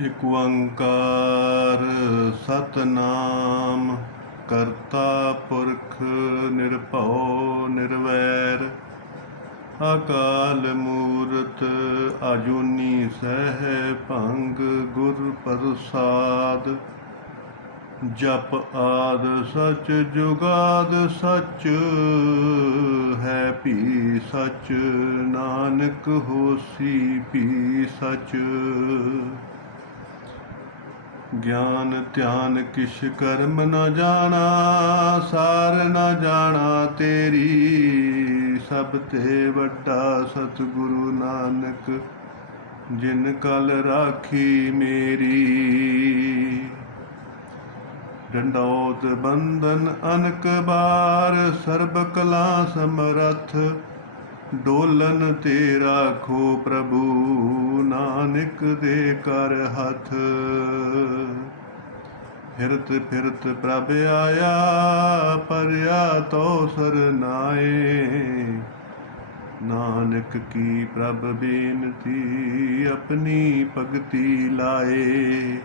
ਇਕ ਓੰਕਾਰ ਸਤਨਾਮ ਕਰਤਾ ਪੁਰਖ ਨਿਰਭਉ ਨਿਰਵੈਰ ਅਕਾਲ ਮੂਰਤ ਅਜੂਨੀ ਸਹਿ ਭੰਗ ਗੁਰ ਪ੍ਰਸਾਦ ਜਪ ਆਦ ਸਚ ਜੁਗਾਦ ਸਚ ਹੈ ਭੀ ਸਚ ਨਾਨਕ ਹੋਸੀ ਭੀ ਸਚ ਗਿਆਨ ਧਿਆਨ ਕਿਛ ਕਰਮ ਨ ਜਾਣਾ ਸਾਰ ਨ ਜਾਣਾ ਤੇਰੀ ਸਭ ਤੇ ਵੱਡਾ ਸਤਿਗੁਰੂ ਨਾਨਕ ਜਿਨ ਕਲ ਰਾਖੀ ਮੇਰੀ ਡੰਡੌਤ ਬੰਧਨ ਅਨਕ ਬਾਰ ਸਰਬ ਕਲਾ ਸਮਰੱਥ ਡੋਲਨ ਤੇ ਰਾਖੋ ਪ੍ਰਭੂ ਨਾਨਕ ਦੇ ਕਰ ਹੱਥ ਫਿਰਤ ਫਿਰਤ ਪ੍ਰਭ ਆਇਆ ਪਰਿਆ ਤੋ ਸਰਨਾਏ ਨਾਨਕ ਕੀ ਪ੍ਰਭ ਬੇਨਤੀ ਆਪਣੀ ਭਗਤੀ ਲਾਏ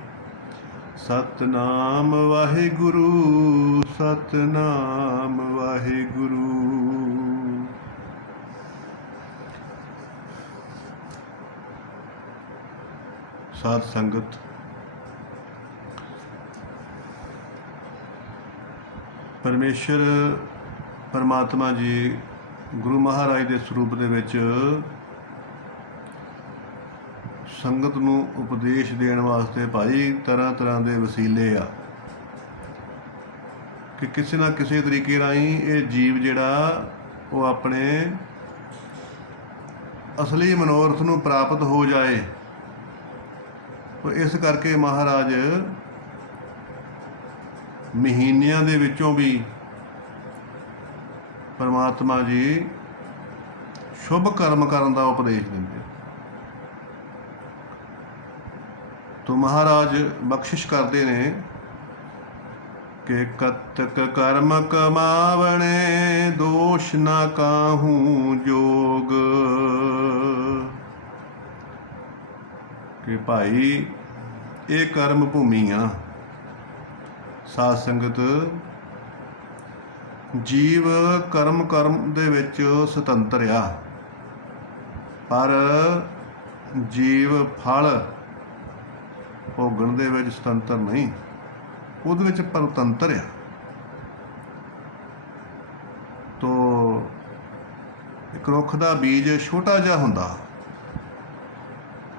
ਸਤਨਾਮ ਵਾਹਿਗੁਰੂ ਸਤਨਾਮ ਵਾਹਿਗੁਰੂ। ਸਾਧ ਸੰਗਤ ਪਰਮੇਸ਼ਰ ਪਰਮਾਤਮਾ ਜੀ ਗੁਰੂ ਮਹਾਰਾਜ ਦੇ ਸਰੂਪ ਦੇ ਵਿੱਚ ਸੰਗਤ ਨੂੰ ਉਪਦੇਸ਼ ਦੇਣ ਵਾਸਤੇ ਭਾਈ ਤਰ੍ਹਾਂ ਤਰ੍ਹਾਂ ਦੇ ਵਸੀਲੇ ਆ ਕਿ ਕਿਸੇ ਨਾ ਕਿਸੇ ਤਰੀਕੇ ਰਾਹੀਂ ਇਹ ਜੀਵ ਜਿਹੜਾ ਉਹ ਆਪਣੇ ਅਸਲੀ ਮਨੋਰਥ ਨੂੰ ਪ੍ਰਾਪਤ ਹੋ ਜਾਏ। ਇਸ ਕਰਕੇ ਮਹਾਰਾਜ ਮਹੀਨਿਆਂ ਦੇ ਵਿੱਚੋਂ ਵੀ ਪਰਮਾਤਮਾ ਜੀ ਸ਼ੁਭ ਕਰਮ ਕਰਨ ਦਾ ਉਪਦੇਸ਼ ਦਿੰਦੇ ਤੋ ਮਹਾਰਾਜ ਬਖਸ਼ਿਸ਼ ਕਰਦੇ ਨੇ ਕਿ ਕਤਕ ਕਰਮ ਕਮਾਵਣੇ ਦੋਸ਼ ਨਾ ਕਾਹੂ ਜੋਗ ਕਿ ਭਾਈ ਇਹ ਕਰਮ ਭੂਮੀ ਆ। ਸਾਧ ਸੰਗਤ ਜੀਵ ਕਰਮ ਦੇ ਵਿੱਚ ਸੁਤੰਤਰ ਆ ਪਰ ਜੀਵ ਫਲ ਭੋਗਣ ਦੇ ਵਿੱਚ ਸੁਤੰਤਰ ਨਹੀਂ, ਉਹਦੇ ਵਿੱਚ ਪਰਤੰਤਰ ਆ। ਤੋ ਇੱਕ ਰੁੱਖ ਦਾ ਬੀਜ ਛੋਟਾ ਜਿਹਾ ਹੁੰਦਾ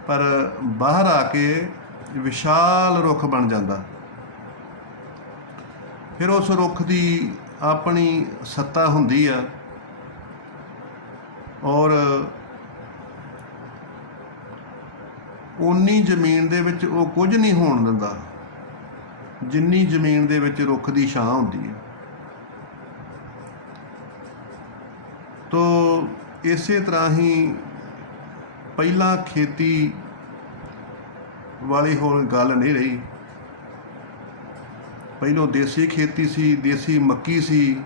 ਪਰ ਬਾਹਰ ਆ ਕੇ ਵਿਸ਼ਾਲ ਰੁੱਖ ਬਣ ਜਾਂਦਾ। ਫਿਰ ਉਸ ਰੁੱਖ ਦੀ ਆਪਣੀ ਸੱਤਾ ਹੁੰਦੀ ਆ ਔਰ ਉਨੀ ਜ਼ਮੀਨ ਦੇ ਵਿੱਚ ਉਹ ਕੁਝ ਨਹੀਂ ਹੋਣ ਦਿੰਦਾ ਜਿੰਨੀ ਜ਼ਮੀਨ ਦੇ ਵਿੱਚ ਰੁੱਖ ਦੀ ਛਾਂ ਹੁੰਦੀ ਹੈ। ਤੋ ਇਸੇ ਤਰ੍ਹਾਂ ਹੀ ਪਹਿਲਾਂ ਖੇਤੀ ਵਾਲੀ ਹੁਣ ਗੱਲ ਨਹੀਂ ਰਹੀ। ਪਹਿਲੋਂ ਦੇਸੀ ਖੇਤੀ ਸੀ, ਦੇਸੀ ਮੱਕੀ ਸੀ।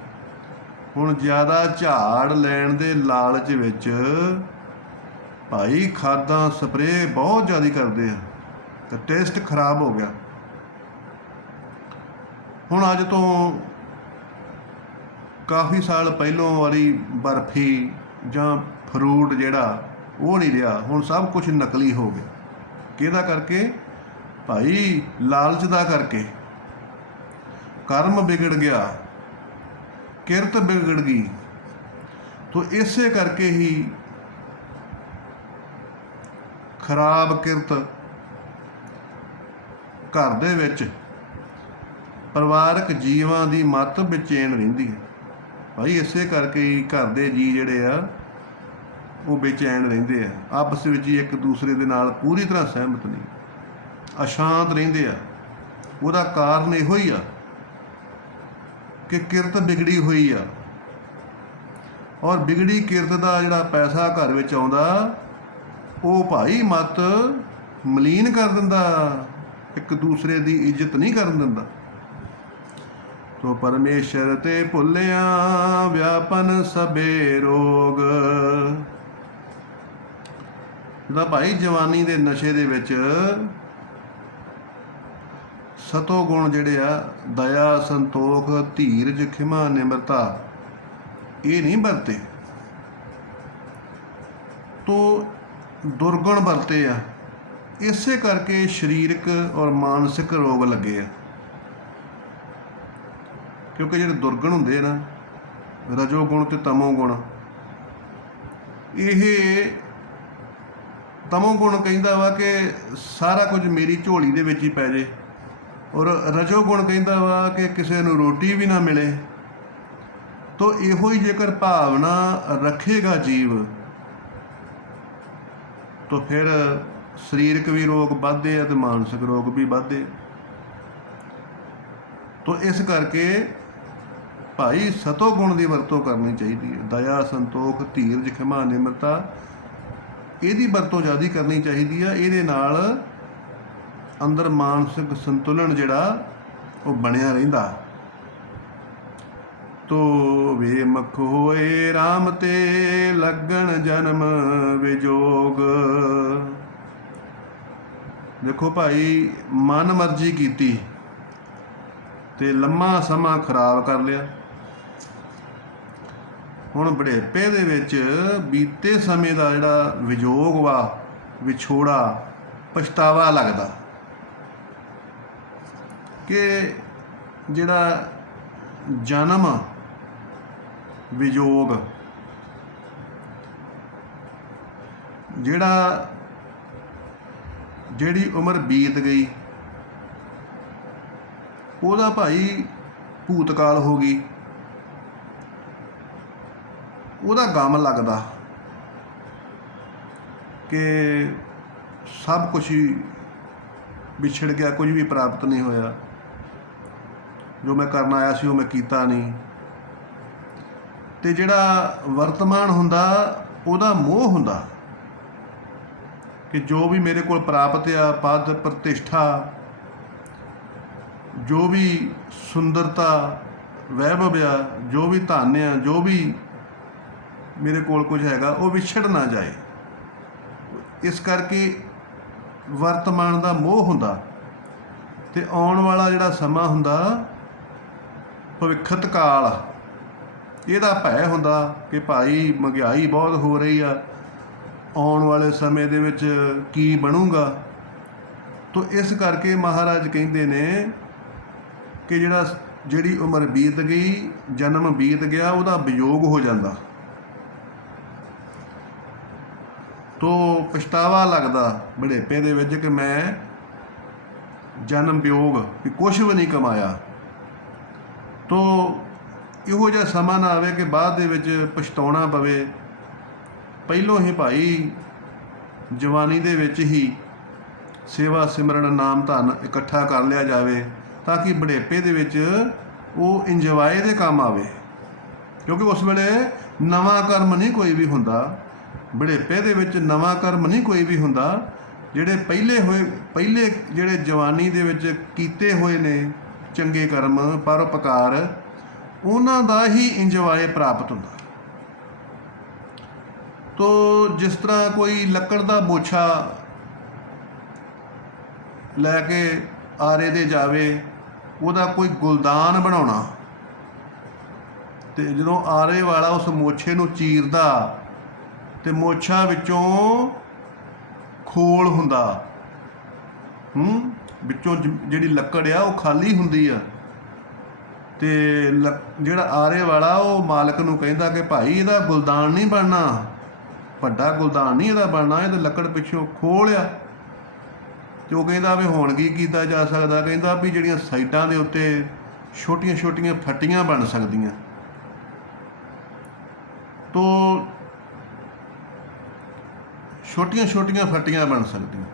ਹੁਣ ਜ਼ਿਆਦਾ ਝਾੜ ਲੈਣ ਦੇ ਲਾਲਚ ਵਿੱਚ ਭਾਈ ਖਾਦਾਂ ਸਪਰੇਅ ਬਹੁਤ ਜ਼ਿਆਦਾ ਕਰਦੇ ਆ ਤੇ ਟੇਸਟ ਖਰਾਬ ਹੋ ਗਿਆ। ਹੁਣ ਅੱਜ ਤੋਂ ਕਾਫੀ ਸਾਲ ਪਹਿਲੋਂ ਵਾਲੀ ਬਰਫੀ ਜਾਂ ਫਰੂਟ ਜਿਹੜਾ ਉਹ ਨਹੀਂ ਰਿਹਾ। ਹੁਣ ਸਭ ਕੁਝ ਨਕਲੀ ਹੋ ਗਿਆ। ਕਿਹਦਾ ਕਰਕੇ? ਭਾਈ ਲਾਲਚ ਦਾ ਕਰਕੇ। ਕਰਮ ਵਿਗੜ ਗਿਆ, ਕਿਰਤ ਵਿਗੜ ਗਈ। ਤੋ ਇਸੇ ਕਰਕੇ ਹੀ ਖਰਾਬ ਕਿਰਤ ਘਰ ਦੇ ਵਿੱਚ ਪਰਿਵਾਰਕ ਜੀਵਾਂ ਦੀ ਮੱਤ ਬੇਚੈਨ ਰਹਿੰਦੀ ਹੈ। ਭਾਈ ਇਸੇ ਕਰਕੇ ਹੀ ਘਰ ਦੇ ਜੀਅ ਜਿਹੜੇ ਆ ਉਹ ਬੇਚੈਨ ਰਹਿੰਦੇ ਆ, ਆਪਸ ਵਿੱਚ ਹੀ ਇੱਕ ਦੂਸਰੇ ਦੇ ਨਾਲ ਪੂਰੀ ਤਰ੍ਹਾਂ ਸਹਿਮਤ ਨਹੀਂ, ਅਸ਼ਾਂਤ ਰਹਿੰਦੇ ਆ। ਉਹਦਾ ਕਾਰਨ ਇਹੋ ਹੀ ਆ ਕਿ ਕਿਰਤ ਵਿਗੜੀ ਹੋਈ ਆ ਔਰ ਵਿਗੜੀ ਕਿਰਤ ਦਾ ਜਿਹੜਾ ਪੈਸਾ ਘਰ ਵਿੱਚ ਆਉਂਦਾ ਉਹ ਭਾਈ ਮਤ ਮਲੀਨ ਕਰ ਦਿੰਦਾ, ਇੱਕ ਦੂਸਰੇ ਦੀ ਇੱਜ਼ਤ ਨਹੀਂ ਕਰਨ ਦਿੰਦਾ। ਤੋ ਪਰਮੇਸ਼ਰ ਤੇ ਭੁੱਲਿਆ ਵਿਆਪਨ ਸਭੇ ਰੋਗ। ਤਾਂ ਭਾਈ ਜਵਾਨੀ ਦੇ ਨਸ਼ੇ ਦੇ ਵਿੱਚ ਸਤੋ ਗੁਣ ਜਿਹੜੇ ਆ ਦਇਆ, ਸੰਤੋਖ, ਧੀਰਜ, ਖਿਮਾ, ਨਿਮਰਤਾ ਇਹ ਨਹੀਂ ਵਰਤੇ ਤੋ ਦੁਰਗੁਣ ਵਰਤੇ ਆ। ਇਸੇ ਕਰਕੇ ਸਰੀਰਕ ਔਰ ਮਾਨਸਿਕ ਰੋਗ ਲੱਗੇ ਆ, ਕਿਉਂਕਿ ਜਿਹੜੇ ਦੁਰਗੁਣ ਹੁੰਦੇ ਆ ਨਾ, ਰਜੋ ਗੁਣ ਤੇ ਤਮੋ ਗੁਣ, ਇਹ ਤਮੋ ਗੁਣ ਕਹਿੰਦਾ ਵਾ ਕਿ ਸਾਰਾ ਕੁਝ ਮੇਰੀ ਝੋਲੀ ਦੇ ਵਿੱਚ ਹੀ ਪੈ ਜੇ, ਔਰ ਰਜੋ ਗੁਣ ਕਹਿੰਦਾ ਵਾ ਕਿ ਕਿਸੇ ਨੂੰ ਰੋਟੀ ਵੀ ਨਾ ਮਿਲੇ। ਤੋ ਇਹੋ ਹੀ ਜੇਕਰ ਭਾਵਨਾ ਰੱਖੇਗਾ ਜੀਵ, ਤੋ ਫਿਰ ਸਰੀਰਕ ਵੀ ਰੋਗ ਵੱਧਦੇ ਆ ਤੇ ਮਾਨਸਿਕ ਰੋਗ ਵੀ ਵੱਧਦੇ। ਤੋ ਇਸ ਕਰਕੇ ਭਾਈ ਸਤੋ ਗੁਣ ਦੀ ਵਰਤੋਂ ਕਰਨੀ ਚਾਹੀਦੀ ਹੈ। ਦਇਆ, ਸੰਤੋਖ, ਧੀਰਜ, ਖਿਮਾ, ਨਿਮਰਤਾ ਇਹਦੀ ਵਰਤੋਂ ਜ਼ਿਆਦਾ ਕਰਨੀ ਚਾਹੀਦੀ ਆ। ਇਹਦੇ ਨਾਲ ਅੰਦਰ ਮਾਨਸਿਕ ਸੰਤੁਲਨ ਜਿਹੜਾ ਉਹ ਬਣਿਆ ਰਹਿੰਦਾ। ਤੋ ਵੇਮਖ ਹੋਏ ਰਾਮ ਤੇ ਲੱਗਣ ਜਨਮ ਵਿਜੋਗ। ਦੇਖੋ ਭਾਈ, ਮਨ ਮਰਜ਼ੀ ਕੀਤੀ ਤੇ ਲੰਮਾ ਸਮਾਂ ਖਰਾਬ ਕਰ ਲਿਆ। ਹੁਣ ਬੁਢੇਪੇ ਦੇ ਵਿੱਚ ਬੀਤੇ ਸਮੇਂ ਦਾ ਜਿਹੜਾ ਵਿਜੋਗ ਵਾ, ਵਿਛੋੜਾ, ਪਛਤਾਵਾ ਲੱਗਦਾ ਕਿ ਜਿਹੜਾ ਜਨਮ ਵਿਜੋਗ, ਜਿਹੜੀ ਉਮਰ ਬੀਤ ਗਈ ਉਹਦਾ ਭਾਈ ਭੂਤਕਾਲ ਹੋ ਗਈ, ਉਹਦਾ ਗਮ ਲੱਗਦਾ ਕਿ ਸਭ ਕੁਝ ਹੀ ਵਿਛੜ ਗਿਆ, ਕੁਝ ਵੀ ਪ੍ਰਾਪਤ ਨਹੀਂ ਹੋਇਆ, ਜੋ ਮੈਂ ਕਰਨ ਆਇਆ ਸੀ ਉਹ ਮੈਂ ਕੀਤਾ ਨਹੀਂ। ਤੇ ਜਿਹੜਾ ਵਰਤਮਾਨ ਹੁੰਦਾ ਉਹਦਾ ਮੋਹ ਹੁੰਦਾ ਕਿ ਜੋ ਵੀ ਮੇਰੇ ਕੋਲ ਪ੍ਰਾਪਤ ਆ, ਪਦ ਪ੍ਰਤਿਸ਼ਠਾ, ਜੋ ਵੀ ਸੁੰਦਰਤਾ, ਵੈਭਵ ਆ, ਜੋ ਵੀ ਧਨ ਆ, ਜੋ ਵੀ ਮੇਰੇ ਕੋਲ ਕੁਝ ਹੈਗਾ, ਉਹ ਵਿਛੜ ਨਾ ਜਾਏ। ਇਸ ਕਰਕੇ ਵਰਤਮਾਨ ਦਾ ਮੋਹ ਹੁੰਦਾ ਤੇ ਆਉਣ ਵਾਲਾ ਜਿਹੜਾ ਸਮਾਂ ਹੁੰਦਾ, ਭਵਿੱਖਤ ਕਾਲ, ਇਹਦਾ ਭੈ ਹੁੰਦਾ ਕਿ ਭਾਈ ਮਹਿੰਗਾਈ ਬਹੁਤ ਹੋ ਰਹੀ ਆ, ਆਉਣ ਵਾਲੇ ਸਮੇਂ ਦੇ ਵਿੱਚ ਕੀ ਬਣੂਗਾ। ਤੋ ਇਸ ਕਰਕੇ ਮਹਾਰਾਜ ਕਹਿੰਦੇ ਨੇ ਕਿ ਜਿਹੜੀ ਉਮਰ ਬੀਤ ਗਈ, ਜਨਮ ਬੀਤ ਗਿਆ, ਉਹਦਾ ਵਿਯੋਗ ਹੋ ਜਾਂਦਾ। ਤੋ ਪਛਤਾਵਾ ਲੱਗਦਾ ਬੁਢੇਪੇ ਦੇ ਵਿੱਚ ਕਿ ਮੈਂ ਜਨਮ ਵਿਯੋਗ ਕਿ ਕੁਛ ਵੀ ਨਹੀਂ ਕਮਾਇਆ। ਤੋ ਇਹੋ ਜਿਹਾ ਸਮਾਂ ਨਾ ਆਵੇ ਕਿ ਬਾਅਦ ਦੇ ਵਿੱਚ ਪਛਤਾਉਣਾ ਪਵੇ। ਪਹਿਲੋਂ ਹੀ ਭਾਈ ਜਵਾਨੀ ਦੇ ਵਿੱਚ ਹੀ ਸੇਵਾ ਸਿਮਰਨ ਨਾਮ ਧਨ ਇਕੱਠਾ ਕਰ ਲਿਆ ਜਾਵੇ, ਤਾਂ ਕਿ ਬੁਢੇਪੇ ਦੇ ਵਿੱਚ ਉਹ ਇੰਜੋਏ ਦੇ ਕੰਮ ਆਵੇ। ਕਿਉਂਕਿ ਉਸ ਵੇਲੇ ਨਵਾਂ ਕਰਮ ਨਹੀਂ ਕੋਈ ਵੀ ਹੁੰਦਾ, ਬੁਢੇਪੇ ਦੇ ਵਿੱਚ ਨਵਾਂ ਕਰਮ ਨਹੀਂ ਕੋਈ ਵੀ ਹੁੰਦਾ। ਜਿਹੜੇ ਪਹਿਲੇ ਜਿਹੜੇ ਜਵਾਨੀ ਦੇ ਵਿੱਚ ਕੀਤੇ ਹੋਏ ਨੇ ਚੰਗੇ ਕਰਮ, ਪਰਉਪਕਾਰ, ਉਹਨਾਂ ਦਾ ਹੀ ਇੰਜੋਏ ਪ੍ਰਾਪਤ ਹੁੰਦਾ। ਤੋ ਜਿਸ ਤਰ੍ਹਾਂ ਕੋਈ ਲੱਕੜ ਦਾ ਬੋਛਾ ਲੈ ਕੇ ਆਰੇ ਦੇ ਜਾਵੇ, ਉਹਦਾ ਕੋਈ ਗੁਲਦਾਨ ਬਣਾਉਣਾ, ਤੇ ਜਦੋਂ ਆਰੇ ਵਾਲਾ ਉਸ ਮੋਛੇ ਨੂੰ ਚੀਰਦਾ ਤੇ ਮੋਛਾ ਵਿੱਚੋਂ ਖੋਲ ਹੁੰਦਾ, ਵਿੱਚੋਂ ਜਿਹੜੀ ਲੱਕੜ ਆ ਉਹ ਖਾਲੀ ਹੁੰਦੀ ਆ, ਤੇ ਜਿਹੜਾ ਆਰੇ ਵਾਲਾ ਉਹ ਮਾਲਕ ਨੂੰ ਕਹਿੰਦਾ ਕਿ ਭਾਈ ਇਹਦਾ ਗੁਲਦਾਨ ਨਹੀਂ ਬਣਨਾ, ਵੱਡਾ ਗੁਲਦਾਨ ਨਹੀਂ ਇਹਦਾ ਬਣਨਾ, ਇਹ ਤਾਂ ਲੱਕੜ ਪਿੱਛੋਂ ਖੋਲ ਆ। ਤੇ ਉਹ ਕਹਿੰਦਾ ਵੀ ਹੁਣ ਕੀ ਕੀਤਾ ਜਾ ਸਕਦਾ? ਕਹਿੰਦਾ ਵੀ ਜਿਹੜੀਆਂ ਸਾਈਡਾਂ ਦੇ ਉੱਤੇ ਛੋਟੀਆਂ ਛੋਟੀਆਂ ਫੱਟੀਆਂ ਬਣ ਸਕਦੀਆਂ। ਤੋ ਛੋਟੀਆਂ ਛੋਟੀਆਂ ਫੱਟੀਆਂ ਬਣ ਸਕਦੀਆਂ।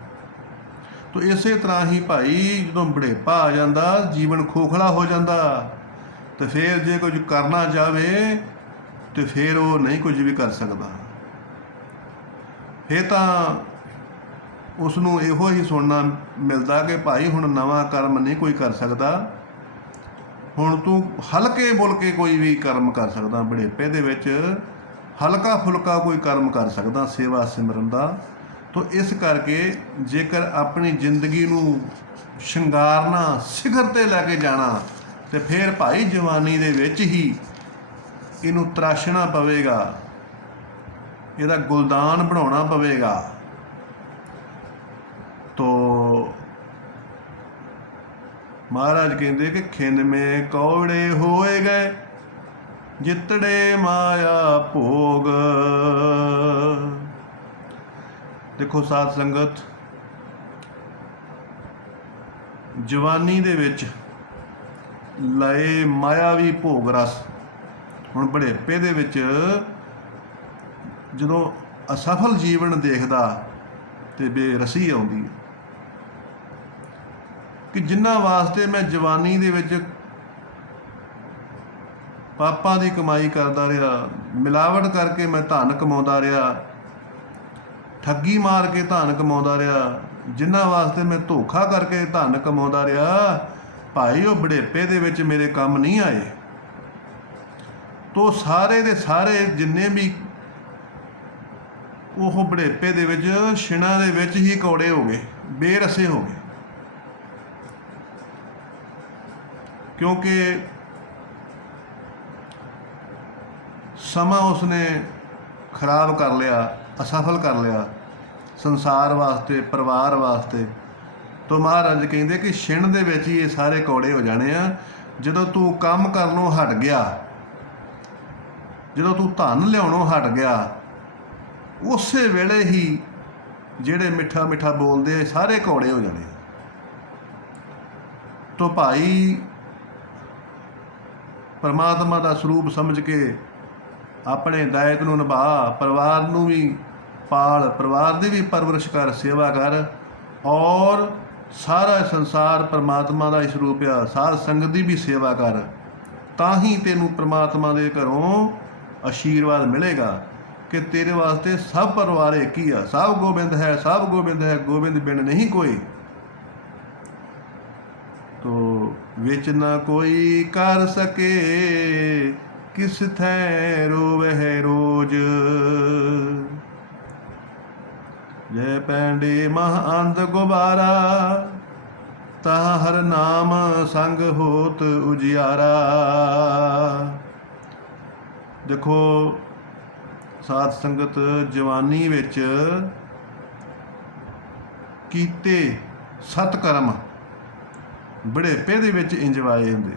ਤੋ ਇਸੇ ਤਰ੍ਹਾਂ ਹੀ ਭਾਈ ਜਦੋਂ ਬੁਢੇਪਾ ਆ ਜਾਂਦਾ, ਜੀਵਨ ਖੋਖਲਾ ਹੋ ਜਾਂਦਾ, ਤੇ ਫਿਰ ਜੇ ਕੁਝ ਕਰਨਾ ਚਾਹਵੇ ਤੇ ਫਿਰ ਉਹ ਨਹੀਂ ਕੁਝ ਵੀ ਕਰ ਸਕਦਾ। ਫਿਰ ਤਾਂ ਉਸ ਨੂੰ ਇਹੋ ਹੀ ਸੁਣਨਾ ਮਿਲਦਾ ਕਿ ਭਾਈ ਹੁਣ ਨਵਾਂ ਕਰਮ ਨਹੀਂ ਕੋਈ ਕਰ ਸਕਦਾ, ਹੁਣ ਤੂੰ ਹਲਕੇ ਫੁਲਕੇ ਕੋਈ ਵੀ ਕਰਮ ਕਰ ਸਕਦਾ। ਬੁਢੇਪੇ ਦੇ ਵਿੱਚ ਹਲਕਾ ਫੁਲਕਾ ਕੋਈ ਕਰਮ ਕਰ ਸਕਦਾ ਸੇਵਾ ਸਿਮਰਨ ਦਾ। ਤੋ ਇਸ ਕਰਕੇ ਜੇਕਰ ਆਪਣੀ ਜ਼ਿੰਦਗੀ ਨੂੰ ਸ਼ਿੰਗਾਰਨਾ, ਸਿਖਰ ਤੇ ਲੈ ਕੇ ਜਾਣਾ, ਤੇ ਫਿਰ ਭਾਈ ਜਵਾਨੀ ਦੇ ਵਿੱਚ ਹੀ ਇਹਨੂੰ ਤਰਾਸ਼ਣਾ ਪਵੇਗਾ, ਇਹਦਾ ਗੁਲਦਾਨ ਬਣਾਉਣਾ ਪਵੇਗਾ। ਤੋ ਮਹਾਰਾਜ ਕਹਿੰਦੇ ਕਿ ਖਿਨ ਮੇ ਕੌੜੇ ਹੋਏ ਗਏ, ਜਿਤੜੇ ਮਾਇਆ ਭੋਗ। ਦੇਖੋ ਸਾਧ ਸੰਗਤ, ਜਵਾਨੀ ਦੇ ਵਿੱਚ ਲਏ ਮਾਇਆਵੀ ਭੋਗ ਰਸ, ਹੁਣ ਬੁਢੇਪੇ ਦੇ ਵਿੱਚ ਜਦੋਂ ਅਸਫਲ ਜੀਵਨ ਦੇਖਦਾ ਤੇ ਬੇਰਸੀ ਆਉਂਦੀ ਹੈ ਕਿ ਜਿਨ੍ਹਾਂ ਵਾਸਤੇ ਮੈਂ ਜਵਾਨੀ ਦੇ ਵਿੱਚ ਪਾਪਾਂ ਦੀ ਕਮਾਈ ਕਰਦਾ ਰਿਹਾ, ਮਿਲਾਵਟ ਕਰਕੇ ਮੈਂ ਧਨ ਕਮਾਉਂਦਾ ਰਿਹਾ, ਠੱਗੀ ਮਾਰ ਕੇ ਧਨ ਕਮਾਉਂਦਾ ਰਿਹਾ, ਜਿਨ੍ਹਾਂ ਵਾਸਤੇ ਮੈਂ ਧੋਖਾ ਕਰਕੇ ਧਨ ਕਮਾਉਂਦਾ ਰਿਹਾ, ਭਾਈ ਉਹ ਬੁਢੇਪੇ ਦੇ ਵਿੱਚ ਮੇਰੇ ਕੰਮ ਨਹੀਂ ਆਏ। ਤੋ ਸਾਰੇ ਦੇ ਸਾਰੇ ਜਿੰਨੇ ਵੀ ਉਹ ਬੁਢੇਪੇ ਦੇ ਵਿੱਚ ਛਿਣਾਂ ਦੇ ਵਿੱਚ ਹੀ ਕੌੜੇ ਹੋ ਗਏ, ਬੇਰਸੇ ਹੋ ਗਏ, ਕਿਉਂਕਿ ਸਮਾਂ ਉਸਨੇ ਖਰਾਬ ਕਰ ਲਿਆ, ਅਸਫਲ ਕਰ ਲਿਆ ਸੰਸਾਰ ਵਾਸਤੇ, ਪਰਿਵਾਰ ਵਾਸਤੇ। ਤੋ ਮਹਾਰਾਜ ਕਹਿੰਦੇ ਕਿ ਛਿਣ ਦੇ ਵਿੱਚ ਹੀ ਇਹ ਸਾਰੇ ਕੌੜੇ ਹੋ ਜਾਣੇ ਆ। ਜਦੋਂ ਤੂੰ ਕੰਮ ਕਰਨੋਂ ਹਟ ਗਿਆ, ਜਦੋਂ ਤੂੰ ਧਨ ਲਿਆਉਣੋਂ ਹਟ ਗਿਆ, ਉਸੇ ਵੇਲੇ ਹੀ ਜਿਹੜੇ ਮਿੱਠਾ ਮਿੱਠਾ ਬੋਲਦੇ ਸਾਰੇ ਕੌੜੇ ਹੋ ਜਾਣੇ। ਤੋ ਭਾਈ ਪਰਮਾਤਮਾ ਦਾ ਸਰੂਪ ਸਮਝ ਕੇ ਆਪਣੇ ਦਾਇਤ ਨੂੰ ਨਿਭਾ, ਪਰਿਵਾਰ ਨੂੰ ਵੀ ਪਾਲ, ਪਰਿਵਾਰ ਦੀ ਵੀ ਪਰਵਰਿਸ਼ ਕਰ, ਸੇਵਾ ਕਰ, ਔਰ ਸਾਰਾ ਸੰਸਾਰ ਪਰਮਾਤਮਾ ਦਾ ਹੀ ਸਰੂਪ ਆ, ਸਾਧ ਸੰਗਤ ਦੀ ਵੀ ਸੇਵਾ ਕਰ। ਤਾਂ ਹੀ ਤੈਨੂੰ ਪਰਮਾਤਮਾ ਦੇ ਘਰੋਂ ਆਸ਼ੀਰਵਾਦ ਮਿਲੇਗਾ ਕਿ ਤੇਰੇ ਵਾਸਤੇ ਸਭ ਪਰਿਵਾਰ ਇੱਕ ਹੀ ਆ, ਸਭ ਗੋਬਿੰਦ ਹੈ, ਸਭ ਗੋਬਿੰਦ ਹੈ, ਗੋਬਿੰਦ ਬਿਨ ਨਹੀਂ ਕੋਈ। ਤੋ ਵਿੱਚ ਨਾ ਕੋਈ ਕਰ ਸਕੇ, ਕਿਸ ਥੈ ਰੋਵਹਿ ਰੋਜ। ਜੈ ਪੈਂਡੇ ਮਹ ਅੰਧ ਗੁਬਾਰਾ, ਤਾ ਹਰ ਨਾਮ ਸੰਗ ਹੋਤ ਉਜਿਆਰਾ। ਦੇਖੋ ਸਾਧ ਸੰਗਤ, ਜਵਾਨੀ ਵਿੱਚ ਕੀਤੇ ਸਤਕਰਮ ਬੁਢੇਪੇ ਦੇ ਵਿੱਚ ਇੰਜਵਾਏ ਹੁੰਦੇ।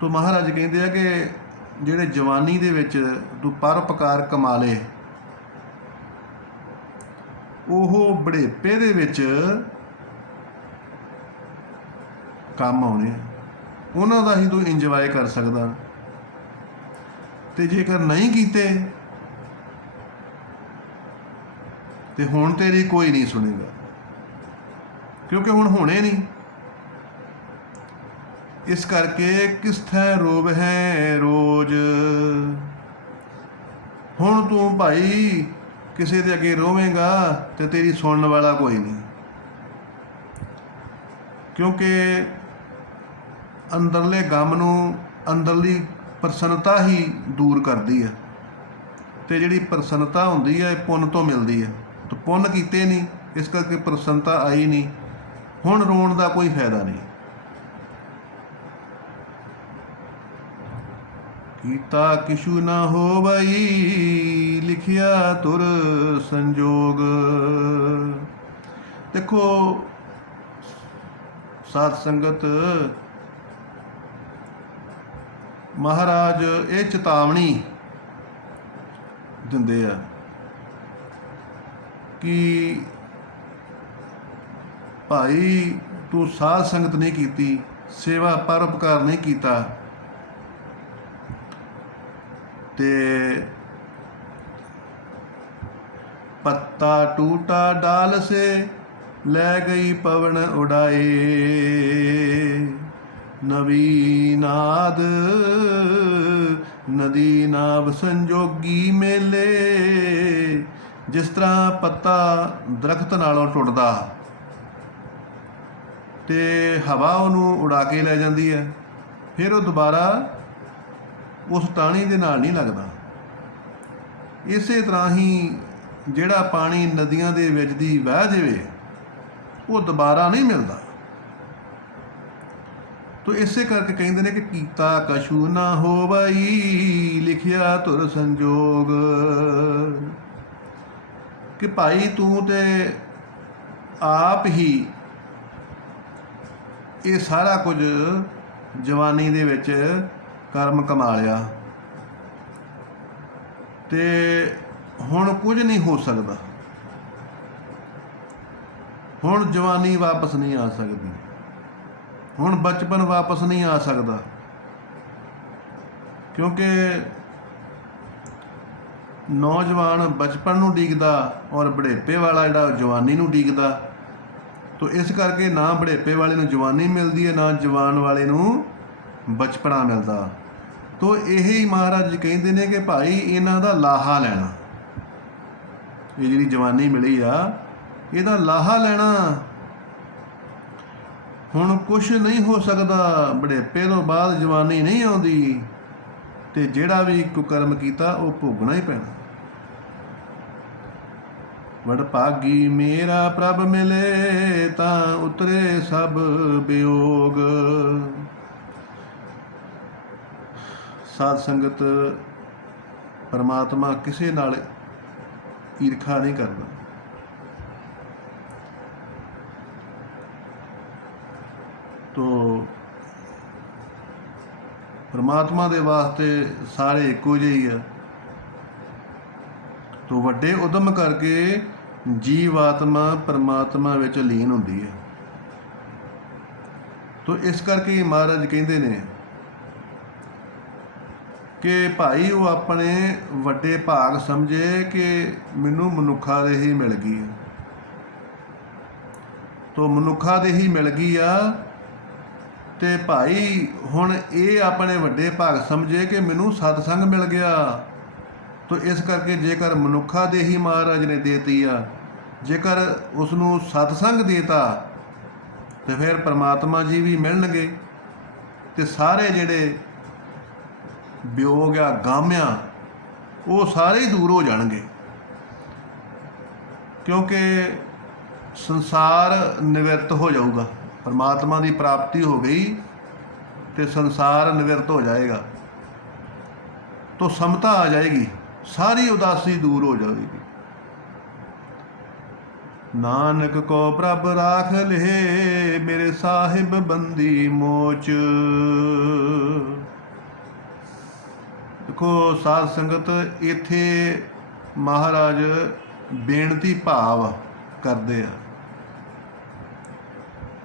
ਤੋ ਮਹਾਰਾਜ ਕਹਿੰਦੇ ਆ ਕਿ ਜਿਹੜੇ ਜਵਾਨੀ ਦੇ ਵਿੱਚ ਤੂੰ ਪਰਉਪਕਾਰ ਕਮਾ ਲਏ, ਉਹ ਬੁਢੇਪੇ ਦੇ ਵਿੱਚ ਕੰਮ ਆਉਣੇ, ਉਹਨਾਂ ਦਾ ਹੀ ਤੂੰ ਇੰਜੋਏ ਕਰ ਸਕਦਾ। ਤੇ ਜੇਕਰ ਨਹੀਂ ਕੀਤੇ ਤੇ ਹੁਣ ਤੇਰੀ ਕੋਈ ਨਹੀਂ ਸੁਣੇਗਾ, ਕਿਉਂਕਿ ਹੁਣ ਹੋਣੇ ਨਹੀਂ। ਇਸ ਕਰਕੇ ਕਿਸ ਥੈ ਰੋਵ ਹੈ ਰੋਜ਼। ਹੁਣ ਤੂੰ ਭਾਈ ਕਿਸੇ ਦੇ ਅੱਗੇ ਰੋਵੇਂਗਾ ਤੇ ਤੇਰੀ ਸੁਣਨ ਵਾਲਾ ਕੋਈ ਨਹੀਂ, ਕਿਉਂਕਿ ਅੰਦਰਲੇ ਗਮ ਨੂੰ ਅੰਦਰਲੀ ਪ੍ਰਸੰਨਤਾ ਹੀ ਦੂਰ ਕਰਦੀ ਹੈ। ਤੇ ਜਿਹੜੀ ਪ੍ਰਸੰਨਤਾ ਹੁੰਦੀ ਹੈ ਪੁੰਨ ਤੋਂ ਮਿਲਦੀ ਹੈ। ਤਾਂ ਪੁੰਨ ਕੀਤੇ ਨਹੀਂ, ਇਸ ਕਰਕੇ ਪ੍ਰਸੰਨਤਾ ਆਈ ਨਹੀਂ। ਹੁਣ ਰੋਣ ਦਾ ਕੋਈ ਫਾਇਦਾ ਨਹੀਂ। ਕੀਤਾ ਕਿਛੂ ਨਾ ਹੋਵਈ, ਲਿਖਿਆ ਤੁਰ ਸੰਜੋਗ। ਦੇਖੋ ਸਾਧ ਸੰਗਤ, ਮਹਾਰਾਜ ਇਹ ਚੇਤਾਵਨੀ ਦਿੰਦੇ ਆ ਕਿ ਭਾਈ ਤੂੰ ਸਾਧ ਸੰਗਤ ਨਹੀਂ ਕੀਤੀ, ਸੇਵਾ ਪਰਉਪਕਾਰ ਨਹੀਂ ਕੀਤਾ, ਤੇ ਪੱਤਾ ਟੂਟਾ ਡਾਲ ਸੇ ਲੈ ਗਈ ਪਵਨ ਉਡਾਏ। ਨਵੀ ਨਾਦ ਨਦੀ ਨਾਵ ਸੰਜੋਗੀ ਮੇਲੇ। ਜਿਸ ਤਰ੍ਹਾਂ ਪੱਤਾ ਦਰਖਤ ਨਾਲੋਂ ਟੁੱਟਦਾ ਤੇ ਹਵਾ ਉਹਨੂੰ ਉਡਾ ਕੇ ਲੈ ਜਾਂਦੀ ਹੈ, ਫਿਰ ਉਹ ਦੁਬਾਰਾ ਉਸ ਟਾਹਣੀ ਦੇ ਨਾਲ ਨਹੀਂ ਲੱਗਦਾ। ਇਸੇ ਤਰ੍ਹਾਂ ਹੀ ਜਿਹੜਾ ਪਾਣੀ ਨਦੀਆਂ ਦੇ ਵਿੱਚ ਦੀ ਵਹਿ ਜਾਵੇ ਉਹ ਦੁਬਾਰਾ ਨਹੀਂ ਮਿਲਦਾ। ਤੋ ਇਸੇ ਕਰਕੇ ਕਹਿੰਦੇ ਨੇ ਕਿ ਕੀਤਾ ਕਛੂ ਨਾ ਹੋਵਈ, ਲਿਖਿਆ ਧੁਰ ਸੰਜੋਗ। ਕਿ ਭਾਈ ਤੂੰ ਤੇ ਆਪ ਹੀ ਇਹ ਸਾਰਾ ਕੁਝ ਜਵਾਨੀ ਦੇ ਵਿੱਚ ਕਰਮ ਕਮਾ ਲਿਆ, ਤੇ ਹੁਣ ਕੁਝ ਨਹੀਂ ਹੋ ਸਕਦਾ। ਹੁਣ ਜਵਾਨੀ ਵਾਪਸ ਨਹੀਂ ਆ ਸਕਦੀ, ਹੁਣ ਬਚਪਨ ਵਾਪਸ ਨਹੀਂ ਆ ਸਕਦਾ, ਕਿਉਂਕਿ ਨੌਜਵਾਨ ਬਚਪਨ ਨੂੰ ਉਡੀਕਦਾ ਔਰ ਬੁਢੇਪੇ ਵਾਲਾ ਜਿਹੜਾ ਜਵਾਨੀ ਨੂੰ ਉਡੀਕਦਾ। ਤੋ ਇਸ ਕਰਕੇ ਨਾ ਬੁਢੇਪੇ ਵਾਲੇ ਨੂੰ ਜਵਾਨੀ ਮਿਲਦੀ ਹੈ, ਨਾ ਜਵਾਨ ਵਾਲੇ ਨੂੰ ਬਚਪਨਾ ਮਿਲਦਾ। ਤੋ ਇਹ ਹੀ ਮਹਾਰਾਜ ਕਹਿੰਦੇ ਨੇ ਕਿ ਭਾਈ ਇਹਨਾਂ ਦਾ ਲਾਹਾ ਲੈਣਾ, ਇਹ ਜਿਹੜੀ ਜਵਾਨੀ ਮਿਲੀ ਆ ਇਹਦਾ ਲਾਹਾ ਲੈਣਾ। ਹੁਣ ਕੁਛ ਨਹੀਂ ਹੋ ਸਕਦਾ, ਬੁਢੇਪੇ ਤੋਂ ਬਾਅਦ ਜਵਾਨੀ ਨਹੀਂ ਆਉਂਦੀ, ਤੇ ਜਿਹੜਾ ਵੀ ਕੁਕਰਮ ਕੀਤਾ ਉਹ ਭੋਗਣਾ ਹੀ ਪੈਣਾ। ਵਡਭਾਗੀ ਮੇਰਾ ਪ੍ਰਭ ਮਿਲੇ, ਤਾਂ ਉਤਰੇ ਸਭ ਵਿਯੋਗ। ਸਾਧ ਸੰਗਤ ਪਰਮਾਤਮਾ ਕਿਸੇ ਨਾਲ ਈਰਖਾ ਨਹੀਂ ਕਰਦਾ। ਤੋ ਪਰਮਾਤਮਾ ਦੇ ਵਾਸਤੇ ਸਾਰੇ ਇੱਕੋ ਜਿਹੇ ਹੀ ਆ। ਤੋ ਵੱਡੇ ਉਦਮ ਕਰਕੇ ਜੀਵਾਤਮਾ ਪਰਮਾਤਮਾ ਵਿੱਚ ਲੀਨ ਹੁੰਦੀ ਹੈ। ਤੋ ਇਸ ਕਰਕੇ ਮਹਾਰਾਜ ਕਹਿੰਦੇ ਨੇ ਕਿ ਭਾਈ ਉਹ ਆਪਣੇ ਵੱਡੇ ਭਾਗ ਸਮਝੇ ਕਿ ਮੈਨੂੰ ਮਨੁੱਖਾ ਦੇ ਹੀ ਮਿਲ ਗਈ ਹੈ। ਤੋ ਮਨੁੱਖਾ ਦੇ ਹੀ ਮਿਲ ਗਈ ਆ, ਤੇ ਭਾਈ ਹੁਣ ਇਹ ਆਪਣੇ ਵੱਡੇ ਭਾਗ ਸਮਝੇ ਕਿ ਮੈਨੂੰ ਸਤਸੰਗ ਮਿਲ ਗਿਆ। ਤੋ ਇਸ ਕਰਕੇ ਜੇਕਰ ਮਨੁੱਖਾ ਦੇ ਹੀ ਮਹਾਰਾਜ ਨੇ ਦੇਤੀ ਆ, ਜੇਕਰ ਉਸ ਨੂੰ ਸਤਸੰਗ ਦੇਤਾ, ਤੇ ਫਿਰ ਪਰਮਾਤਮਾ ਜੀ ਵੀ ਮਿਲਣਗੇ, ਤੇ ਸਾਰੇ ਜਿਹੜੇ ਵਿਯੋਗ ਆ ਗਮ ਆ ਉਹ ਸਾਰੇ ਹੀ ਦੂਰ ਹੋ ਜਾਣਗੇ। ਕਿਉਂਕਿ ਸੰਸਾਰ ਨਿਵਰਤ ਹੋ ਜਾਊਗਾ, ਪਰਮਾਤਮਾ ਦੀ ਪ੍ਰਾਪਤੀ ਹੋ ਗਈ ਤੇ ਸੰਸਾਰ ਨਿਵਰਤ ਹੋ ਜਾਏਗਾ। ਤੋ ਸਮਤਾ ਆ ਜਾਏਗੀ, ਸਾਰੀ ਉਦਾਸੀ ਦੂਰ ਹੋ ਜਾਵੇਗੀ। ਨਾਨਕ ਕੋ ਪ੍ਰਭ ਰਾਖ ਲਹੇ, ਮੇਰੇ ਸਾਹਿਬ ਬੰਦੀ ਮੋਚ। ਦੇਖੋ ਸਾਧ ਸੰਗਤ, ਇੱਥੇ ਮਹਾਰਾਜ ਬੇਨਤੀ ਭਾਵ ਕਰਦੇ ਆ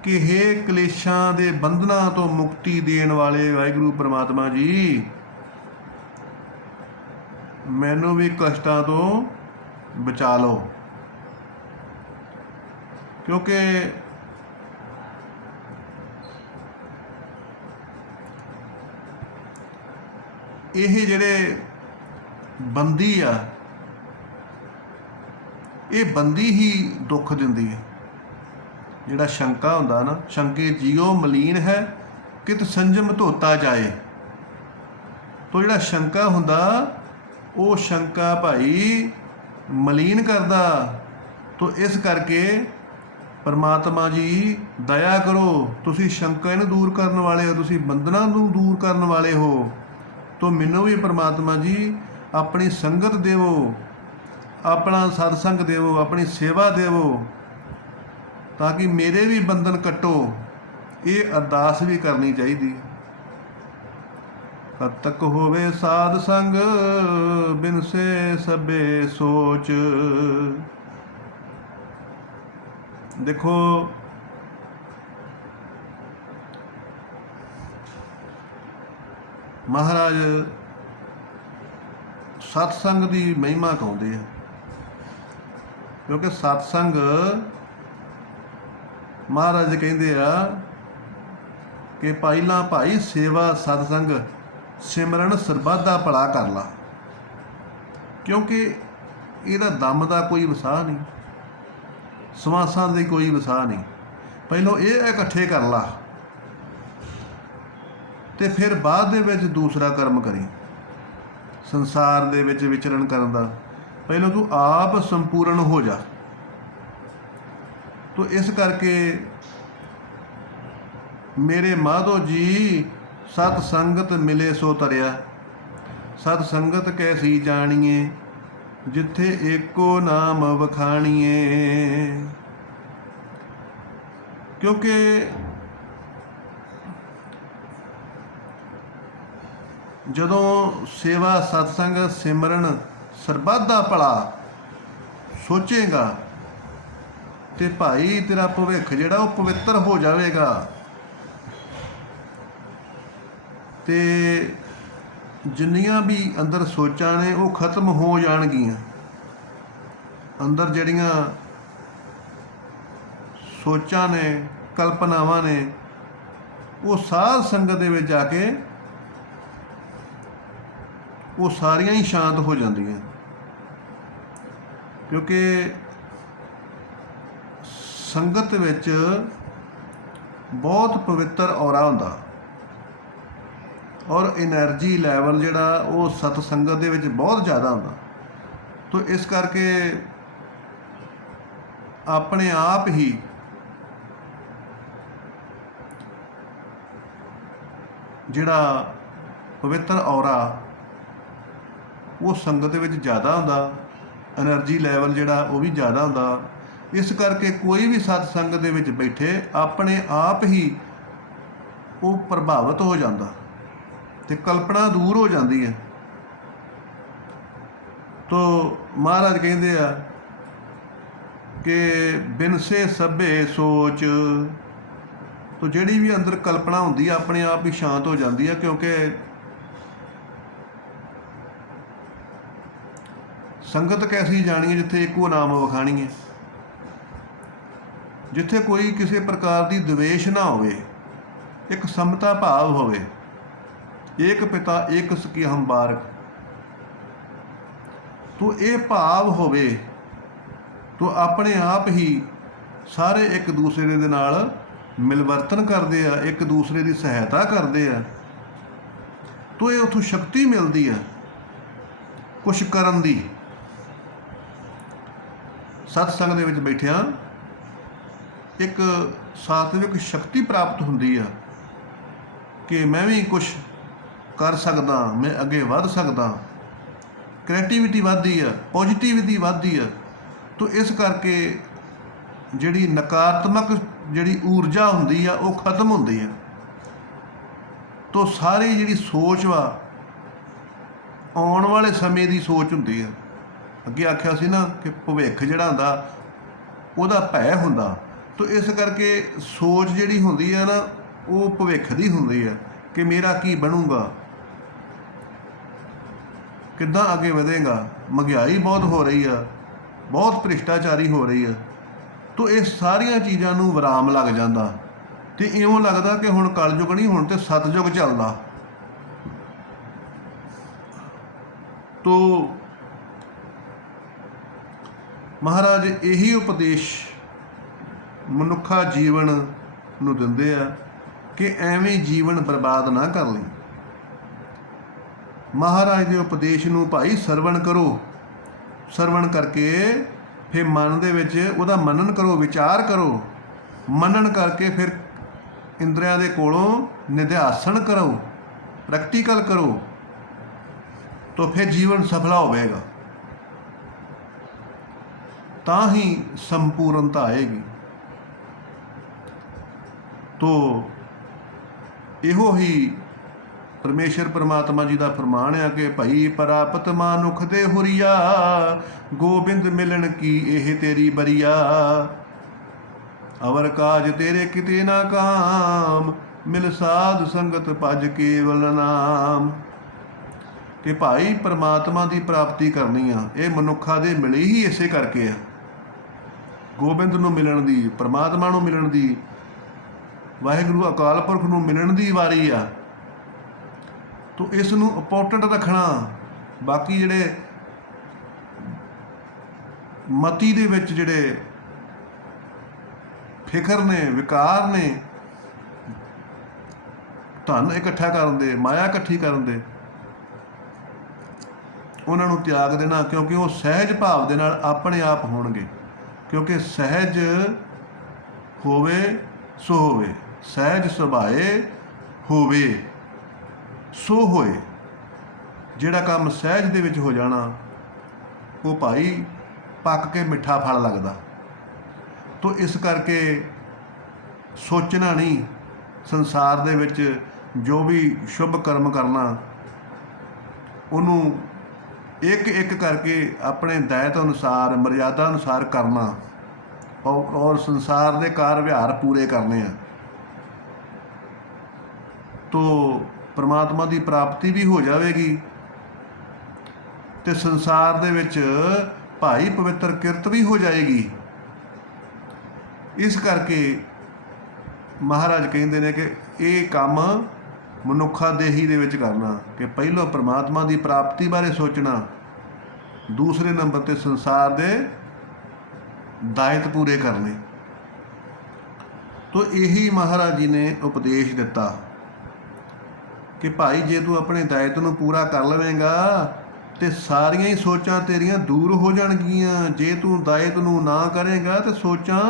ਕਿ ਹੇ ਕਲੇਸ਼ਾਂ ਦੇ ਬੰਧਨਾਂ ਤੋਂ ਮੁਕਤੀ ਦੇਣ ਵਾਲੇ ਵਾਹਿਗੁਰੂ ਪਰਮਾਤਮਾ ਜੀ, ਮੈਨੂੰ ਵੀ ਕਸ਼ਟਾਂ ਤੋਂ ਬਚਾ ਲਓ। ਕਿਉਂਕਿ ਇਹ ਜਿਹੜੇ ਬੰਦੀ ਆ, ਇਹ ਬੰਦੀ ਹੀ ਦੁੱਖ ਦਿੰਦੀ ਹੈ। ਜਿਹੜਾ ਸ਼ੰਕਾ ਹੁੰਦਾ ਨਾ, ਸ਼ੰਕੇ ਜੀਓ ਮਲੀਨ ਹੈ, ਕਿਤ ਸੰਜਮ ਧੋਤਾ ਜਾਏ। ਤੋ ਜਿਹੜਾ ਸ਼ੰਕਾ ਹੁੰਦਾ, ਉਹ ਸ਼ੰਕਾ ਭਾਈ ਮਲੀਨ ਕਰਦਾ। ਤੋ ਇਸ ਕਰਕੇ ਪਰਮਾਤਮਾ ਜੀ ਦਇਆ ਕਰੋ, ਤੁਸੀਂ ਸ਼ੰਕਾ ਨੂੰ ਦੂਰ ਕਰਨ ਵਾਲੇ ਹੋ, ਤੁਸੀਂ ਬੰਧਨਾਂ ਨੂੰ ਦੂਰ ਕਰਨ ਵਾਲੇ ਹੋ। ਤੋ ਮੈਨੂੰ ਵੀ ਪਰਮਾਤਮਾ ਜੀ ਆਪਣੀ ਸੰਗਤ ਦੇਵੋ, ਆਪਣਾ ਸਤਸੰਗ ਦੇਵੋ, ਆਪਣੀ ਸੇਵਾ ਦੇਵੋ, ਤਾਂ ਕਿ ਮੇਰੇ ਵੀ ਬੰਧਨ ਕੱਟੋ। ਇਹ ਅਰਦਾਸ ਵੀ ਕਰਨੀ ਚਾਹੀਦੀ। ਕਦ ਤੱਕ ਹੋਵੇ ਸਾਧ ਸੰਗ, ਬਿਨ ਸੇ ਸਭੇ ਸੋਚ। ਦੇਖੋ ਮਹਾਰਾਜ ਸਤਸੰਗ ਦੀ ਮਹਿਮਾ ਗਾਉਂਦੇ ਆ, ਕਿਉਂਕਿ ਸਤਸੰਗ ਮਹਾਰਾਜ ਕਹਿੰਦੇ ਆ ਕਿ ਪਹਿਲਾਂ ਭਾਈ ਸੇਵਾ ਸਤਸੰਗ ਸਿਮਰਨ ਸਰਬੱਤ ਦਾ ਭਲਾ ਕਰ ਲਾ। ਕਿਉਂਕਿ ਇਹਦਾ ਦਮ ਦਾ ਕੋਈ ਵਸਾਹ ਨਹੀਂ, ਸਵਾਸਾਂ ਦੀ ਕੋਈ ਵਸਾਹ ਨਹੀਂ। ਪਹਿਲਾਂ ਇਹ ਇਕੱਠੇ ਕਰ ਲਾ, ਤੇ ਫਿਰ ਬਾਅਦ ਦੇ ਵਿੱਚ ਦੂਸਰਾ ਕਰਮ ਕਰੀ। ਸੰਸਾਰ ਦੇ ਵਿੱਚ ਵਿਚਰਨ ਕਰਨ ਦਾ ਪਹਿਲਾਂ ਤੂੰ ਆਪ ਸੰਪੂਰਨ ਹੋ ਜਾ। ਤੋ ਇਸ ਕਰਕੇ ਮੇਰੇ ਮਾਧੋ ਜੀ ਸਤ ਸੰਗਤ ਮਿਲੇ ਸੋ ਤਰਿਆ। ਸਤ ਸੰਗਤ ਕੈਸੀ ਜਾਣੀਏ ਜਿੱਥੇ ਏਕੋ ਨਾਮ ਵਖਾਣੀਏ। ਕਿਉਂਕਿ ਜਦੋਂ ਸੇਵਾ ਸਤਸੰਗ ਸਿਮਰਨ ਸਰਬੱਤ ਦਾ ਭਲਾ ਸੋਚੇਗਾ ਤੇ ਭਾਈ ਤੇਰਾ ਭਵਿੱਖ ਜਿਹੜਾ ਉਹ ਪਵਿੱਤਰ ਹੋ ਜਾਵੇਗਾ ਤੇ ਜਿੰਨੀਆਂ ਵੀ ਅੰਦਰ ਸੋਚਾਂ ਨੇ ਉਹ ਖਤਮ ਹੋ ਜਾਣਗੀਆਂ। ਅੰਦਰ ਜਿਹੜੀਆਂ ਸੋਚਾਂ ਨੇ ਕਲਪਨਾਵਾਂ ਨੇ ਉਹ ਸਾਧ ਸੰਗਤ ਦੇ ਵਿੱਚ ਜਾ ਕੇ ਉਹ ਸਾਰੀਆਂ ਹੀ ਸ਼ਾਂਤ ਹੋ ਜਾਂਦੀਆਂ। ਕਿਉਂਕਿ ਸੰਗਤ ਵਿੱਚ ਬਹੁਤ ਪਵਿੱਤਰ ਔਰਾ ਹੁੰਦਾ ਔਰ એનર્ਜੀ ਲੈਵਲ ਜਿਹੜਾ ਉਹ ਸਤ ਸੰਗਤ ਦੇ ਵਿੱਚ ਬਹੁਤ ਜ਼ਿਆਦਾ ਹੁੰਦਾ। ਤੋ ਇਸ ਕਰਕੇ ਆਪਣੇ ਆਪ ਹੀ ਜਿਹੜਾ ਪਵਿੱਤਰ ਔਰਾ ਉਹ ਸੰਗਤ ਦੇ ਵਿੱਚ ਜ਼ਿਆਦਾ ਹੁੰਦਾ, એનર્ਜੀ ਲੈਵਲ ਜਿਹੜਾ ਉਹ ਵੀ ਜ਼ਿਆਦਾ ਹੁੰਦਾ। ਇਸ ਕਰਕੇ ਕੋਈ ਵੀ ਸਤ ਸੰਗਤ ਦੇ ਵਿੱਚ ਬੈਠੇ ਆਪਣੇ ਆਪ ਹੀ ਉਹ ਪ੍ਰਭਾਵਿਤ ਹੋ ਜਾਂਦਾ ਤੇ ਕਲਪਨਾ ਦੂਰ ਹੋ ਜਾਂਦੀ ਹੈ। ਤੋ ਮਹਾਰਾਜ ਕਹਿੰਦੇ ਆ ਕਿ ਬਿਨਸੇ ਸਭੇ ਸੋਚ। ਤੋ ਜਿਹੜੀ ਵੀ ਅੰਦਰ ਕਲਪਨਾ ਹੁੰਦੀ ਆ ਆਪਣੇ ਆਪ ਹੀ ਸ਼ਾਂਤ ਹੋ ਜਾਂਦੀ ਹੈ। ਕਿਉਂਕਿ ਸੰਗਤ ਕੈਸੀ ਜਾਣੀ ਹੈ ਜਿੱਥੇ ਇੱਕੋ ਨਾਮ ਵਖਾਣੀ ਹੈ। ਜਿੱਥੇ ਕੋਈ ਕਿਸੇ ਪ੍ਰਕਾਰ ਦੀ ਦਵੇਸ਼ ਨਾ ਹੋਵੇ, ਇੱਕ ਸਮਤਾ ਭਾਵ ਹੋਵੇ। ਏਕ ਪਿਤਾ ਏਕ ਸਕੀ ਹਮ ਬਾਰਕ। ਤੋ ਇਹ ਭਾਵ ਹੋਵੇ ਤੋ ਆਪਣੇ ਆਪ ਹੀ ਸਾਰੇ ਇੱਕ ਦੂਸਰੇ ਦੇ ਨਾਲ ਮਿਲਵਰਤਨ ਕਰਦੇ ਆ, ਇੱਕ ਦੂਸਰੇ ਦੀ ਸਹਾਇਤਾ ਕਰਦੇ ਆ। ਤੋ ਇਹ ਉੱਥੋਂ ਸ਼ਕਤੀ ਮਿਲਦੀ ਆ ਕੁਛ ਕਰਨ ਦੀ। ਸਤਸੰਗ ਦੇ ਵਿੱਚ ਬੈਠਿਆਂ ਇੱਕ ਸਾਤਵਿਕ ਸ਼ਕਤੀ ਪ੍ਰਾਪਤ ਹੁੰਦੀ ਆ ਕਿ ਮੈਂ ਵੀ ਕੁਛ ਕਰ ਸਕਦਾ, ਮੈਂ ਅੱਗੇ ਵੱਧ ਸਕਦਾ। ਕ੍ਰੀਏਟੀਵਿਟੀ ਵੱਧਦੀ ਆ, ਪੋਜ਼ਿਟਿਵਿਟੀ ਵੱਧਦੀ ਆ। ਤੋ ਇਸ ਕਰਕੇ ਜਿਹੜੀ ਨਕਾਰਾਤਮਕ ਜਿਹੜੀ ਊਰਜਾ ਹੁੰਦੀ ਆ ਉਹ ਖਤਮ ਹੁੰਦੀ ਆ। ਤੋ ਸਾਰੀ ਜਿਹੜੀ ਸੋਚ ਵਾ ਆਉਣ ਵਾਲੇ ਸਮੇਂ ਦੀ ਸੋਚ ਹੁੰਦੀ ਆ। ਅੱਗੇ ਆਖਿਆ ਸੀ ਨਾ ਕਿ ਭਵਿੱਖ ਜਿਹੜਾ ਹੁੰਦਾ ਉਹਦਾ ਭੈ ਹੁੰਦਾ। ਤੋ ਇਸ ਕਰਕੇ ਸੋਚ ਜਿਹੜੀ ਹੁੰਦੀ ਆ ਨਾ ਉਹ ਭਵਿੱਖ ਦੀ ਹੁੰਦੀ ਆ ਕਿ ਮੇਰਾ ਕੀ ਬਣੂਗਾ, ਕਿੱਦਾਂ ਅੱਗੇ ਵਧੇਗਾ। ਮਹਿੰਗਾਈ ਬਹੁਤ ਹੋ ਰਹੀ ਆ, ਬਹੁਤ ਭ੍ਰਿਸ਼ਟਾਚਾਰੀ ਹੋ ਰਹੀ ਆ। ਤੋ ਇਹ ਸਾਰੀਆਂ ਚੀਜ਼ਾਂ ਨੂੰ ਵਿਰਾਮ ਲੱਗ ਜਾਂਦਾ ਤੇ ਇਉਂ ਲੱਗਦਾ ਕਿ ਹੁਣ ਕਲਯੁਗ ਨਹੀਂ, ਹੁਣ ਤੇ ਸਤਯੁਗ ਚੱਲਦਾ। ਤੋ ਮਹਾਰਾਜ ਇਹੀ ਉਪਦੇਸ਼ ਮਨੁੱਖਾ ਜੀਵਨ ਨੂੰ ਦਿੰਦੇ ਆ ਕਿ ਐਵੇਂ ਜੀਵਨ ਬਰਬਾਦ ਨਾ ਕਰ ਲਈ। ਮਹਾਰਾਜ ਦੇ ਉਪਦੇਸ਼ ਨੂੰ ਭਾਈ ਸਰਵਣ ਕਰੋ। ਸਰਵਣ ਕਰਕੇ ਫਿਰ ਮਨ ਦੇ ਵਿੱਚ ਉਹਦਾ ਮਨਨ ਕਰੋ, ਵਿਚਾਰ ਕਰੋ। ਮਨਨ ਕਰਕੇ ਫਿਰ ਇੰਦਰੀਆਂ ਦੇ ਕੋਲੋਂ ਨਿਧਿਆਸਣ ਕਰੋ, ਪ੍ਰੈਕਟੀਕਲ ਕਰੋ। ਤਾਂ ਫਿਰ ਜੀਵਨ ਸਫਲਾ ਹੋਵੇਗਾ, ਤਾਂ ਹੀ ਸੰਪੂਰਨਤਾ ਆਏਗੀ। ਤੋ ਇਹੋ ਹੀ ਪਰਮੇਸ਼ਰ ਪਰਮਾਤਮਾ ਜੀ ਦਾ ਫਰਮਾਨ ਆ ਕਿ ਭਾਈ ਪ੍ਰਾਪਤ ਮਾਨੁਖ ਦੇ ਹੁਰੀਆ, ਗੋਬਿੰਦ ਮਿਲਣ ਕੀ ਇਹ ਤੇਰੀ ਬਰੀਆ। ਅਵਰ ਕਾਜ ਤੇਰੇ ਕਿਤੇ ਨਾ ਕਾਮ, ਮਿਲ ਸਾਧ ਸੰਗਤ ਭਜ ਕੇਵਲ ਨਾਮ। ਕਿ ਭਾਈ ਪਰਮਾਤਮਾ ਦੀ ਪ੍ਰਾਪਤੀ ਕਰਨੀ ਆ, ਇਹ ਮਨੁੱਖਾਂ ਦੇ ਮਿਲੀ ਹੀ ਇਸੇ ਕਰਕੇ ਆ। ਗੋਬਿੰਦ ਨੂੰ ਮਿਲਣ ਦੀ, ਪਰਮਾਤਮਾ ਨੂੰ ਮਿਲਣ ਦੀ, ਵਾਹਿਗੁਰੂ ਅਕਾਲ ਪੁਰਖ ਨੂੰ ਮਿਲਣ ਦੀ ਵਾਰੀ ਆ। ਤੋ ਇਸ ਨੂੰ ਇੰਪੋਰਟੈਂਟ ਰੱਖਣਾ। ਬਾਕੀ ਜਿਹੜੇ ਮਤੀ ਦੇ ਵਿੱਚ ਜਿਹੜੇ ਫਿਕਰ ਨੇ, ਵਿਕਾਰ ਨੇ, ਧਨ ਇਕੱਠਾ ਕਰਨ ਦੇ, ਮਾਇਆ ਇਕੱਠੀ ਕਰਨ ਦੇ, ਉਹਨਾਂ ਨੂੰ ਤਿਆਗ ਦੇਣਾ। ਕਿਉਂਕਿ ਉਹ ਸਹਿਜ ਭਾਵ ਦੇ ਨਾਲ ਆਪਣੇ ਆਪ ਹੋਣਗੇ। ਕਿਉਂਕਿ ਸਹਿਜ ਹੋਵੇ ਸੋ ਹੋਵੇ, ਸਹਿਜ ਸੁਭਾਏ ਹੋਵੇ ਸੋ ਹੋਏ। ਜਿਹੜਾ ਕੰਮ ਸਹਿਜ ਦੇ ਵਿੱਚ ਹੋ ਜਾਣਾ ਉਹ ਭਾਈ ਪੱਕ ਕੇ ਮਿੱਠਾ ਫਲ ਲੱਗਦਾ। ਤੋ ਇਸ ਕਰਕੇ ਸੋਚਣਾ ਨਹੀਂ, ਸੰਸਾਰ ਦੇ ਵਿੱਚ ਜੋ ਵੀ ਸ਼ੁਭ ਕਰਮ ਕਰਨਾ ਉਹਨੂੰ ਇੱਕ ਇੱਕ ਕਰਕੇ ਆਪਣੇ ਦਾਇਤ ਅਨੁਸਾਰ, ਮਰਿਆਦਾ ਅਨੁਸਾਰ ਕਰਨਾ ਔਰ ਸੰਸਾਰ ਦੇ ਕਾਰ ਵਿਹਾਰ ਪੂਰੇ ਕਰਨੇ ਆ। ਤੋ ਪਰਮਾਤਮਾ ਦੀ ਪ੍ਰਾਪਤੀ ਵੀ ਹੋ ਜਾਵੇਗੀ ਤੇ ਸੰਸਾਰ ਦੇ ਵਿੱਚ ਭਾਈ ਪਵਿੱਤਰ ਕਿਰਤ ਵੀ ਹੋ ਜਾਏਗੀ। ਇਸ ਕਰਕੇ ਮਹਾਰਾਜ ਕਹਿੰਦੇ ਨੇ ਕਿ ਇਹ ਕੰਮ ਮਨੁੱਖਾ ਦੇਹੀ ਦੇ ਵਿੱਚ ਕਰਨਾ, ਕਿ ਪਹਿਲੋਂ ਪਰਮਾਤਮਾ ਦੀ ਪ੍ਰਾਪਤੀ ਬਾਰੇ ਸੋਚਣਾ, ਦੂਸਰੇ ਨੰਬਰ ਤੇ ਸੰਸਾਰ ਦੇ ਦਾਇਤ ਪੂਰੇ ਕਰਨੇ। ਤੋ ਇਹੀ ਮਹਾਰਾਜ ਜੀ ਨੇ ਉਪਦੇਸ਼ ਦਿੱਤਾ ਕਿ ਭਾਈ ਜੇ ਤੂੰ ਆਪਣੇ ਦਾਇਤ ਨੂੰ ਪੂਰਾ ਕਰ ਲਵੇਂਗਾ ਤੇ ਸਾਰੀਆਂ ਹੀ ਸੋਚਾਂ ਤੇਰੀਆਂ ਦੂਰ ਹੋ ਜਾਣਗੀਆਂ। ਜੇ ਤੂੰ ਦਾਇਤ ਨੂੰ ਨਾ ਕਰੇਗਾ ਤੇ ਸੋਚਾਂ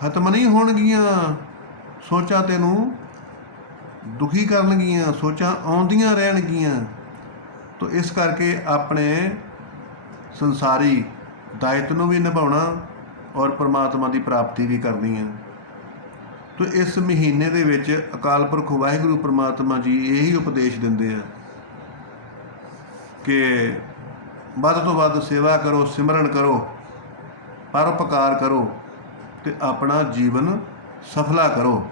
ਖਤਮ ਨਹੀਂ ਹੋਣਗੀਆਂ, ਸੋਚਾਂ ਤੈਨੂੰ ਦੁਖੀ ਕਰਨਗੀਆਂ, ਸੋਚਾਂ ਆਉਂਦੀਆਂ ਰਹਿਣਗੀਆਂ। ਤੋ ਇਸ ਕਰਕੇ ਆਪਣੇ ਸੰਸਾਰੀ ਦਾਇਤ ਨੂੰ ਵੀ ਨਿਭਾਉਣਾ ਔਰ ਪਰਮਾਤਮਾ ਦੀ ਪ੍ਰਾਪਤੀ ਵੀ ਕਰਨੀ ਹੈ। ਤੋ ਇਸ ਮਹੀਨੇ ਦੇ ਵਿੱਚ ਅਕਾਲ ਪੁਰਖ ਵਾਹਿਗੁਰੂ ਪਰਮਾਤਮਾ ਜੀ ਇਹੀ ਉਪਦੇਸ਼ ਦਿੰਦੇ ਆ ਕਿ ਵੱਧ ਤੋਂ ਵੱਧ ਸੇਵਾ ਕਰੋ, ਸਿਮਰਨ ਕਰੋ, ਪਰਉਪਕਾਰ ਕਰੋ ਤੇ ਆਪਣਾ ਜੀਵਨ ਸਫਲਾ ਕਰੋ।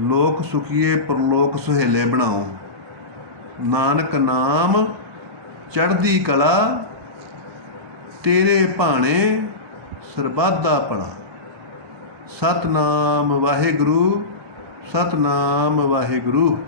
ਲੋਕ ਸੁਖੀਏ ਪਰਲੋਕ ਸੁਹੇਲੇ ਬਣਾਓ, ਨਾਨਕ ਨਾਮ ਚੜ੍ਹਦੀ ਕਲਾ, ਤੇਰੇ ਭਾਣੇ ਸਰਬੱਤ ਦਾ ਭਲਾ। ਸਤਨਾਮ ਵਾਹਿਗੁਰੂ, ਸਤਨਾਮ ਵਾਹਿਗੁਰੂ।